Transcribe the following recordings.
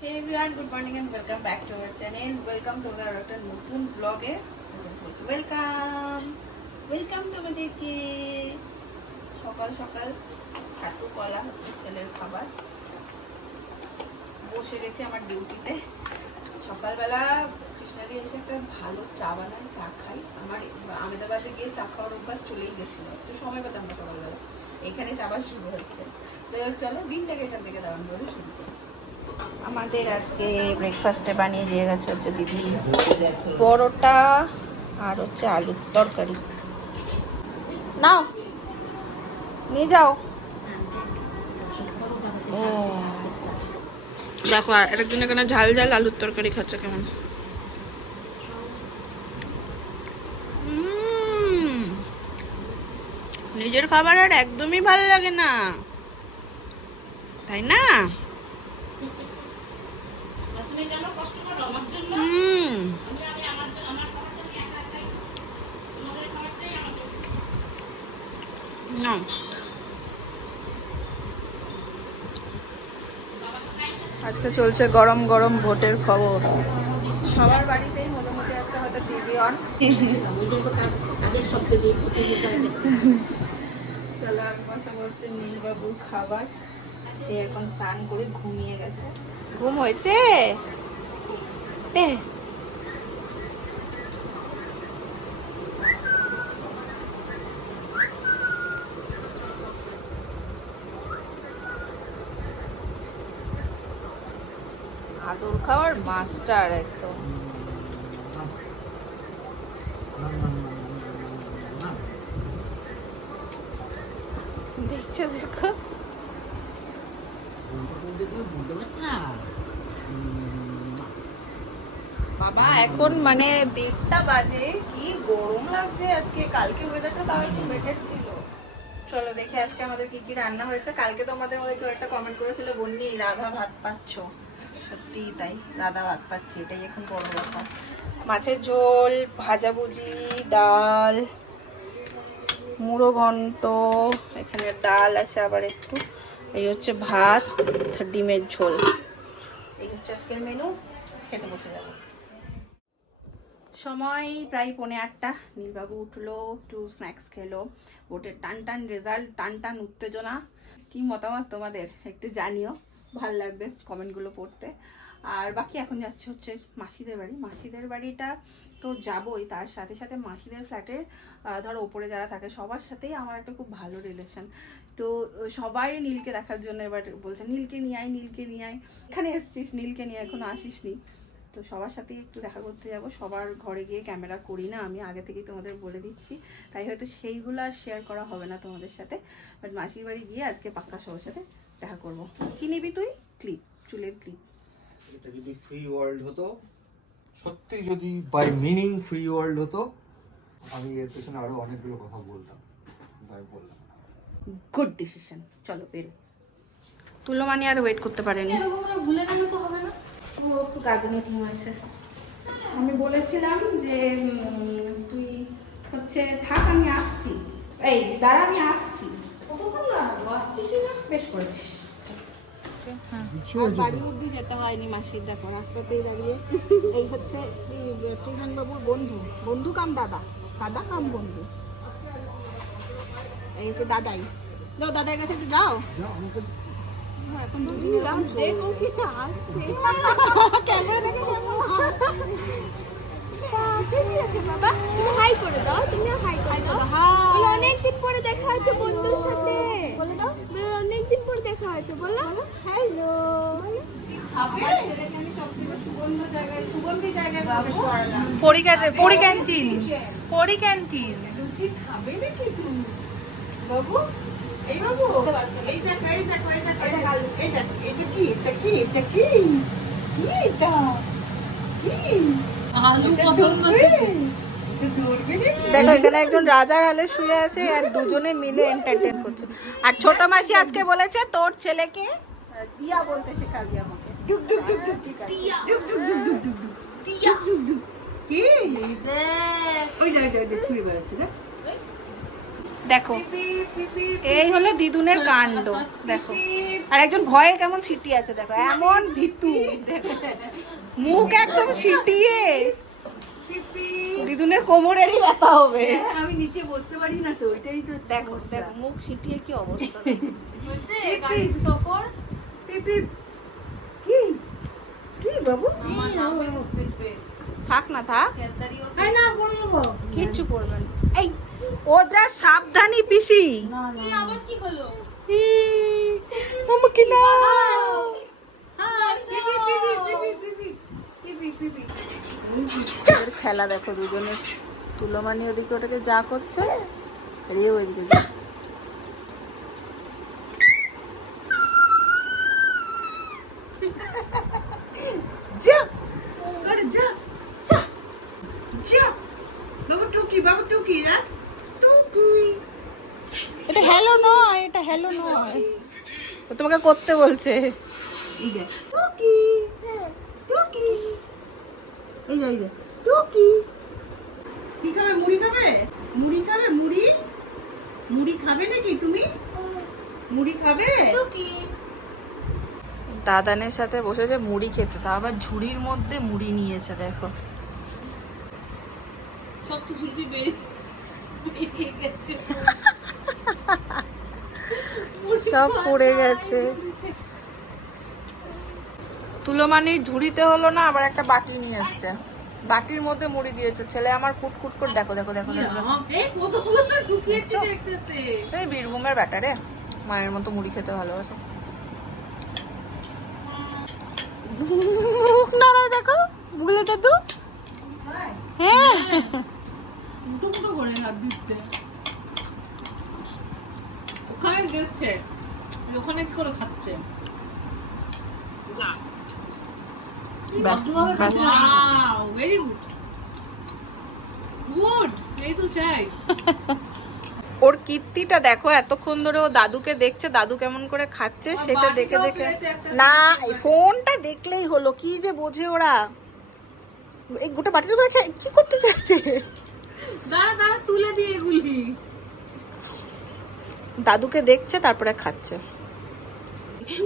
Hey everyone, good morning and welcome back to our channel. Welcome to our নতুন ব্লগে। Welcome তোমাদেরকে। সকাল সকাল ছাতু কলা হচ্ছে ছেলের খাবার। বসে গেছি আমার ডিউটিতে। সকালবেলা কৃষ্ণাদি এসে একটা ভালো চা বানায়, চা খাই। আমার আহমেদাবাদে গিয়ে চা খাওয়ার অভ্যাস চলেই গেছিল, একটু সময় পেতাম না সকালবেলা। এখানে চাবার শুরু হচ্ছে, তো চলো দিনটাকে এখান থেকে দারুণ করে শুরু করি। আমাদের আজকে ব্রেকফাস্টে বানিয়ে দিয়ে গেছে হচ্ছে দিদি পরোটা আর হচ্ছে আলুর তরকারি। নাও নিয়ে যাও। ও দেখো, আর একজন এখানে ঝাল ঝাল আলুর তরকারি খাচ্ছে কেমন। নিজের খাবার আর একদমই ভালো লাগে না, তাই না? আজকে চলছে গরম গরম ভোটের খবর। সবার বাড়িতেই মোটামুটি আজকে হয়তো টিভি অন। চলো একবার হচ্ছে নীলবাবুর খাবার। সে এখন স্নান করে ঘুমিয়ে গেছে। ঘুম হয়েছে? আদর খাওয়ার মাস্টার একদম। দেখছো, দেখো বাবা, এখন মানে 1:30 বাজে, কি গরম লাগছে আজকে। কালকে ওয়েদারটা তাও একটু বেটার ছিল। চলো দেখে আজকে আমাদের কি কি রান্না হয়েছে। কালকে তোমাদের মধ্যে কেউ একটা কমেন্ট করেছিল, বন্নি রাধা ভাত পাচ্ছ। সত্যি তাই, রাধা ভাত পাচ্ছি, এটাই এখন বড় ব্যাপার। মাছের ঝোল, ভাজাভুজি, ডাল, মুড়ো ঘন্ট, এখানে ডাল আছে আবার একটু, এই হচ্ছে ভাত, ডিমের ঝোল। এই হচ্ছে আজকের মেনু। খেতে বসে যাবো। সময় প্রায় 7:45। নীলবাবু উঠলো, একটু স্ন্যাক্স খেলো। ভোটের টান টান রেজাল্ট, টান টান উত্তেজনা। কি মতামত তোমাদের একটু জানিও, ভাল লাগবে কমেন্টগুলো পড়তে। আর বাকি এখন যাচ্ছে হচ্ছে মাসিদের বাড়ি। মাসিদের বাড়িটা তো যাবই, তার সাথে সাথে মাসিদের ফ্ল্যাটের ধরো ওপরে যারা থাকে সবার সাথেই আমার একটা খুব ভালো রিলেশন। তো সবাই নীলকে দেখার জন্য এবার বলছে নীলকে নিয়ে আয়, নীলকে নিয়ে আয়। এখানে এসছিস, নীলকে নিয়ে এখনো আসিস নি। তো সবার সাথেই একটু দেখা করতে যাব। সবার ঘরে গিয়ে ক্যামেরা করি না আমি, আগে থেকেই তোমাদের বলে দিচ্ছি, তাই হয়তো সেইগুলো আর শেয়ার করা হবে না তোমাদের সাথে। বাট মাসির বাড়ি গিয়ে আজকে পাক্কা সবার সাথে দেখা করব। কি নিবি তুই? ক্লিপ, চুলের ক্লিপ। এটা যদি ফ্রি ওয়ার্ল্ড হতো, সত্যি যদি বাই মিনিং ফ্রি ওয়ার্ল্ড হতো, আমি এর পেছনে আরো অনেকগুলো কথা বলতাম, তাই বললাম। Good decision. চলো বেরো। তুলো মানে আর ওয়েট করতে পারেনি। ভুলে গেলে তো হবে না, ও একটু কাজে নিয়ে হয়েছে। আমি বলেছিলাম যে তুই হচ্ছে থাক, আমি আসছি। এই দাঁড়া, আমি আসছি। কতক্ষণ দাঁড়াবো? আসছিস না? বেশ করেছিস। বাড়ি অব্দি যেতে হয়নি মাসির, দেখো রাস্তাতেই দাঁড়িয়ে। এই হচ্ছে ত্রিহান বাবুর বন্ধু, বন্ধু কাম দাদা, দাদা কাম বন্ধু। এই হচ্ছে দাদাই। যাও দাদার কাছে একটু যাও। এখন দুদিন দেখো কি আসছে ক্যামেরা দেখে বাবা তুমি হাই করে দাও, তুমি হাই করে দাও। অনেকদিন পরে দেখা হয়েছে বন্ধুর সাথে, বলে দাও। অনেকদিন পরে দেখা হয়েছে, বলো হ্যালো। পরি ক্যান্টিন লুচি খাবে নাকি তুমি বাবু? এই বাবু, এই দেখো, এই দেখো, এই দেখো, এই দেখো, এটা কি, এটা কি, এটা কি, কি এটা, কি আলু পছন্দ। দেখো এখানে একজন রাজার হালে শুয়ে আছে আর দুজনে মিলে এন্টারটেইন করছে। আর ছোট মাসি আজকে বলেছে তোর ছেলেকে দিয়া বলতে শেখাবি আমাকে। ডুক ডুক ডুক ডুক, ঠিক আছে, ডুক ডুক ডুক ডুক ডুক দিয়া ডুক ডুক। কি দেখ, ওই দেখ দেখ ছুরি বেরোচ্ছে, দেখ দেখো এই হলো দিদুনের কাণ্ড দেখো। আর একজন ভয়ে কেমন সিটি আছে দেখো, এমন ভীতু দেখো, মুখ একদম সিটিয়ে। দিদুনের কোমরেরই ব্যথা হবে। আমি নিচে বসতে পারি না তো, ওইটাই তো দেখো দেখো মুখ সিটিয়ে কি অবস্থা। হচ্ছে গাড়ির সফর। পিপি কি কি বাবু আমার নামে দেখবে থাক না থাক, কেদারি ওর আই না পড়ে যাবো কিচ্ছু করবে না। এই ও যা সাবধানী পিসি। এই আবার কি হলো? আমাকে না খেলা দেখো দুজনের। তুলমানি ওদিকে ওটাকে যা করছে, রে ওইদিকে যা। যা আরে যা যা যা বাবু টুকি যা টুকি এটা হ্যালো নয়, এটা হ্যালো নয়, ও তোমাকে করতে বলছে। এই দে টুকি টুকি এই দে টুকি কি খাবে? মুড়ি খাবে? মুড়ি খাবে? মুড়ি মুড়ি খাবে নাকি তুমি? মুড়ি খাবে? টুকি দাদানের সাথে বসেছে মুড়ি খেতে, তা আবার ঝুড়ির মধ্যে মুড়ি নিয়েছে দেখো। সব কিছু ঝুড়ি বেরিয়ে গেছে। সব পড়ে গেছে। তুলোমানির ঝুড়িতে হলো না, আবার একটা বাটি নিয়ে এসছে, বাটির মধ্যে মুড়ি দিয়েছে। ছেলে আমার কুটকুট করে দেখো দেখো দেখো দেখো। এই কতগুলো শুকিয়েছে একসাথে। এই বীরভূমের ব্যাটারে মায়ের মতো মুড়ি খেতে ভালোবাসে। মুখ নাড়ায় দেখো, বুগলে দাদু। হ্যাঁ মুঠো মুঠো করে হাত দিচ্ছে। ওখানে দেখছে ওখানে কি করে খাচ্ছে। ব্যাস ব্যাস। ওয়াও ভেরি গুড গুড, এই তো চাই। ওর কীর্তিটা দেখো, এতক্ষণ ধরে ও দাদুকে দেখছে, দাদু কেমন করে খাচ্ছে সেটা দেখে দেখে। না এই ফোনটা দেখলেই হলো, কি যে বোঝে ওরা। এই গোটা বাটিটা ধরে কি করতে চাইছে? দাঁড়া দাঁড়া তুলে দিয়ে এগুলি। দাদুকে দেখছে তারপরে খাচ্ছে।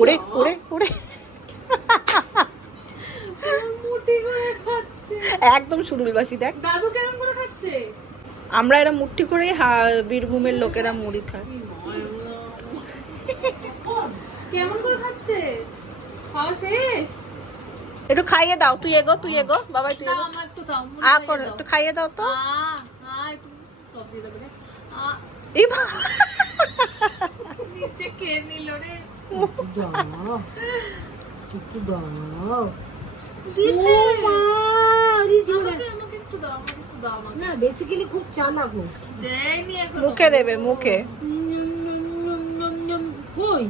ওরে ওরে ওরে মুঠি করে খাচ্ছে একদম সুরুলবাসী দেখ। দাদু কেমন করে খাচ্ছে। আমরা এরা মুঠি করে বীরভূমের লোকেরা মুড়ি খায়। কেমন করে খাচ্ছে? খাওয়া শেষ? একটু খাইয়ে দাও, তুই এগো তুই এগো বাবাই তুই দাও এগো। আমার একটু দাও। আ করো একটু খাইয়ে দাও তো। একটু সব দিয়ে দেবে রে। এই নিচে খেয়ে নিল রে। দিছে। আমাকে একটু দাও, আমাকে একটু দাও, আমাকে। না বেসিক্যালি খুব চালাক ও দেয়নি এখনো। মুখে দেবে মুখে। কই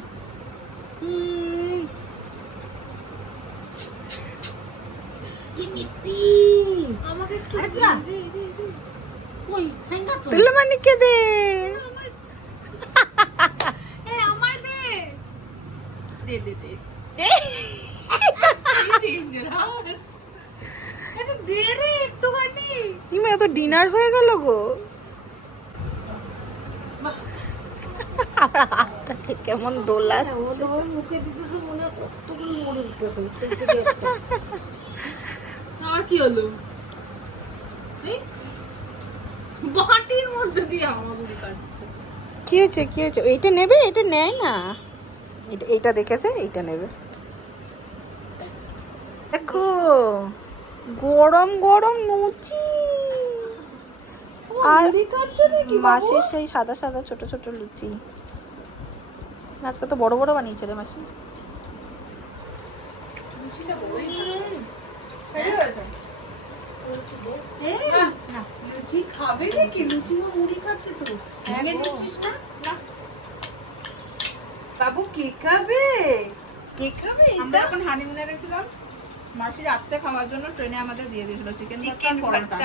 কি মিটি আমাকে একটু আরে দে, যা। দে, দে, দে। কই ঠ্যাঙ্গা তো তুলমানিকে দে। এই আমায় দে। দে দে দে। Dangerous. এটা দে রে একটুখানি। কি মেয়ে তো ডিনার হয়ে গেল গো। বাহ, হাতটাকে কেমন দোলাচ্ছে। ওর মুখে দিতেছে মনে হয় কতগুলো মরে দিতেছে আর কি হলো? এই বাটির মধ্যে দিয়ে হামাগুড়ি কাটছে। কি হয়েছে কি হয়েছে? এইটা নেবে? এটা নেয় না, এইটা দেখেছে, এইটা নেবে। দেখো গরম গরম লুচি আর মাসির সেই সাদা সাদা ছোট ছোট লুচি। আজকে তো বড় বড় বানিয়েছে রে মাসি। লুচিটা বড়ই লুচি খাবে নাকি? লুচি ও মুড়ি খাচ্ছে তো ভেঙে দিচ্ছিস না? বাবু কে খাবে? কে খাবে? আমরা এখন হানিমুনে গেছিলাম, মাসি রাত্রে খাওয়ার জন্য ট্রেনে আমাদের দিয়ে দিয়েছিল চিকেন পরোটা।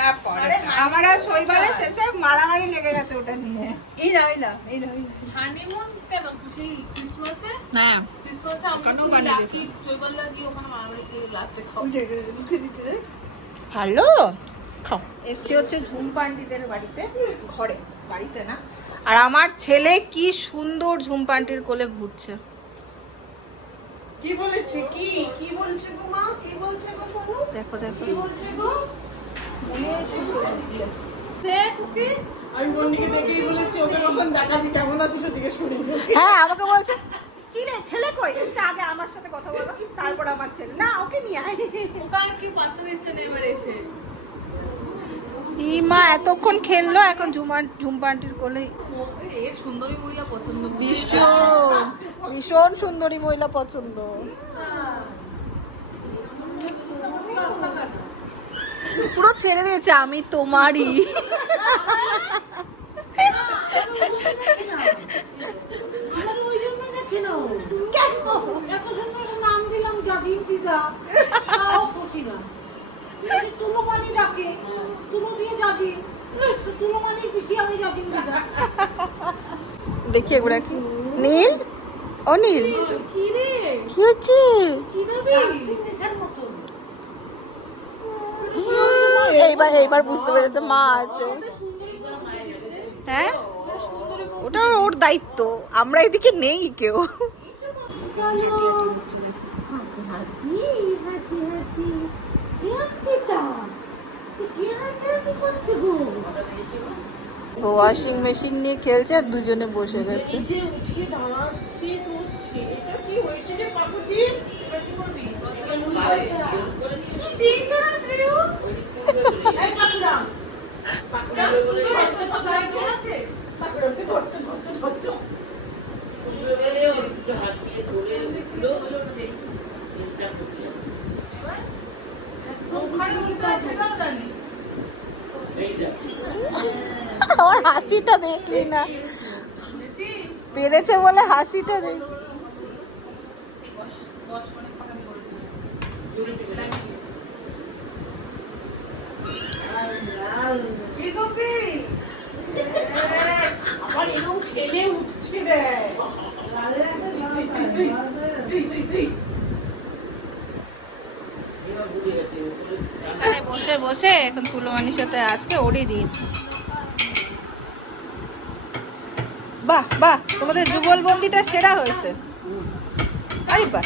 আমার আর শৈবালের শেষে মারামারি লেগে গেছে ওটা নিয়ে। এই না এই না এই না হানিমুন কেন? সেই ক্রিসমাসে হ্যাঁ ক্রিসমাসে আমরা ওখানেও খুব বানিয়ে লাকি জয়বাল্লা দিয়ে ওখানে মারামারি করে লাস্টে খাও। মুখে দিচ্ছে রে ভালো খাও। এসছি হচ্ছে ঝুম্পা আন্টিদের বাড়িতে, ঘরে, বাড়িতে না। আর আমার ছেলে কি সুন্দর ঝুমপান্টির কোলে ঘুরছে। কি বলেছে? কি কি বলছে গো মা? কি বলছে গো সোনু? দেখো দেখো কি বলছে গো? দেখ ওকে আমি বন্ডিকে দেখেই বলেছি ওকে কখন দেখাবি, কেমন আছিস ও জিজ্ঞেস করি। হ্যাঁ আমাকে বলছে কি রে ছেলে কই, বলছে আগে আমার সাথে কথা বলো তারপর আমার ছেলে, না ওকে নিয়ে আয়। ওকে আর কি পাত্তা দিচ্ছে না এবার এসে। ইমা এতক্ষণ খেললো, এখন ঝুমপান্টির কোলে। এর সুন্দরী মহিলা পছন্দ। ভীষণ ভীষণ সুন্দরী মহিলা পছন্দ। পুরো ছেড়ে দিয়েছে আমি তোমারই। ওই জন্য দেখি না এত সুন্দর নাম দিলাম জাদিও দিদা, তাও খুশি না। তুলো মানি ডাকে, তুলো দিয়ে জাদি, তো তুলো মানি পিছিয়ে আমি জাদিও দিদা। দেখি একবার কি নীল, ও নীল কি রে কি হচ্ছে? কি দেবে? দেশের মতন এইবার এইবার বুঝতে পেরেছে মা আছে। হ্যাঁ ওটা ওর দায়িত্ব, আমরা এদিকে নেই কেউ। হাতি হাতি হাতি হাতি কি হচ্ছে তা? তো কি হাতি হাতি করছে গো? ওয়াশিং মেশিন নিয়ে খেলছে আর দুজনে বসে গেছে। এই যে উঠিয়ে দাঁড়াচ্ছি তো ছেলেটা কি হয়েছে রে পাকুদি? দিন ধরে শ্রেয় এই পাকুরাম, পাকুরাম ভাই কেমন আছে? পাকুরামকে ধরতে ধরতে ধরতে ওখানে উঠতে আছে সেটাও জানি। আমার হাসিটা দেখলি না, বুঝেছিস? পেরেছে বলে হাসিটা দেখ। বস বস অনেক পাকামি করেছিস। কি করবি? আবার এরকম খেলে উঠছে রে। এখানে বসে বসে এখন তুলোমানির সাথে আজকে ওরই দিন। বাহ বাহ, তোমাদের যুগলবন্দিটা সেরা হয়েছে। আরে বাহ,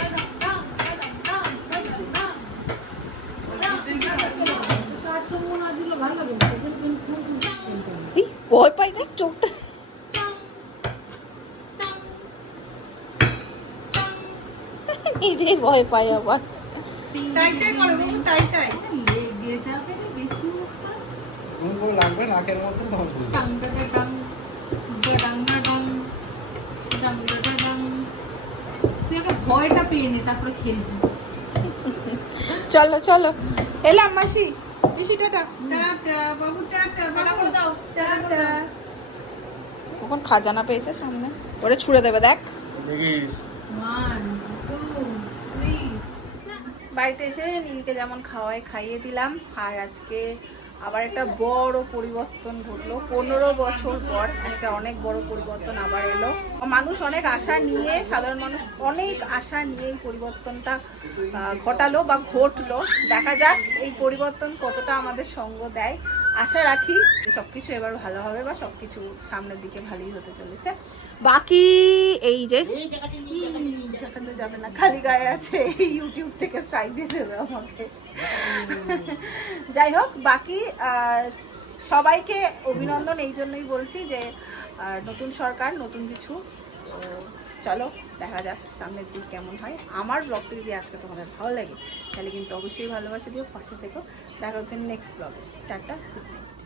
কাজকর্ম না দিলে ভালো লাগে না। এই ভয় পাই দেখ চোখটা। নিজেই ভয় পাই আবার। দিয়ে যাবে রে বেশি উস্তাদ। তুমি বল লাগবে নাকের মতন তখন বুঝবে। Tongue tongue tongue tongue tongue tongue tongue. তুই একটা ভয়টা পেয়ে নে তারপরে খেলবি। চলো চলো, এলাম মাসি, পিসি টাটা। টাটা বাবু, টাটা টাটা করে দাও। টাটা। কখন খাজানা পেয়েছে সামনে, ওরে ছুড়ে দেবে দেখ। দেখিস 1 2 3 বাড়িতে এসে নীলকে যেমন খাইয়ে দিলাম। আর আজকে আবার একটা বড় পরিবর্তন ঘটলো, 15 বছর পর একটা অনেক বড় পরিবর্তন আবার এলো। মানুষ অনেক আশা নিয়ে, সাধারণ মানুষ অনেক আশা নিয়ে এই পরিবর্তনটা ঘটালো বা ঘটলো। দেখা যাক এই পরিবর্তন কতটা আমাদের সঙ্গ দেয়। আশা রাখি সবকিছু এবার ভালো হবে বা সবকিছু সামনের দিকে ভালোই হতে চলেছে। বাকি এই যে দেখাতে যাবে না, খালি গায়ে আছে, ইউটিউব থেকে স্ট্রাইক দিয়ে দেবে আমাকে। যাই হোক, বাকি সবাইকে অভিনন্দন এই জন্যই বলছি যে নতুন সরকার, নতুন কিছু। তো চলো দেখা যাক সামনের দিক কেমন হয়। আমার ব্লগটি যদি আজকে তোমাদের ভালো লাগে তাহলে কিন্তু অবশ্যই ভালোবাসা দিও, পাশে থেকো। দেখা হচ্ছে নেক্সট ব্লগে। Tata, good night.